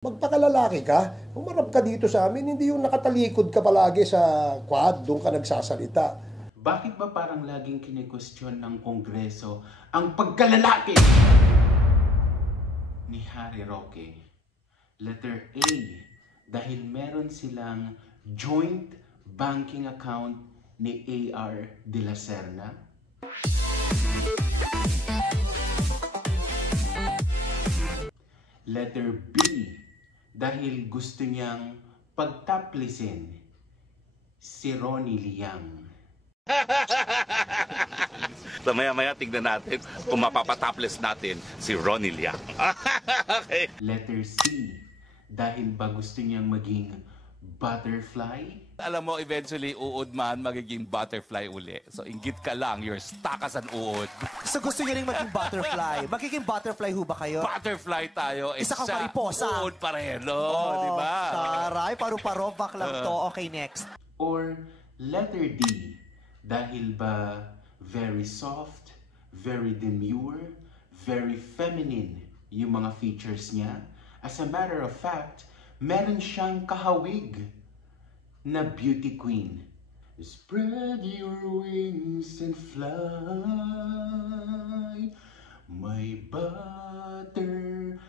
Magpakalalaki ka, umarap ka dito sa amin, hindi yung nakatalikod ka palagi sa quad, doon ka nagsasalita. Bakit ba parang laging kine-question ng Kongreso ang pagkalalaki ni Harry Roque? Letter A, dahil meron silang joint banking account ni A.R. de la Serna. Letter B, dahil gusto niyang pagtaplisin si Ronnie Liang. So maya-maya tignan natin kung mapapataples natin si Ronnie Liang. Okay. Letter C, dahil ba gusto niyang maging butterfly? Alam mo, eventually, uod man magiging butterfly uli. So, inggit ka lang, you're stuck as an uod. So gusto niyo rin maging butterfly. Magiging butterfly ho ba kayo? Butterfly tayo. Isa kang mariposa. Uod pa rin, no? Di ba? Taray, paru-paro, back lang to. Okay, next. Or letter D, dahil ba very soft, very demure, very feminine yung mga features niya? As a matter of fact, meron siyang kahawig na beauty queen. Spread your wings and fly, my butterfly.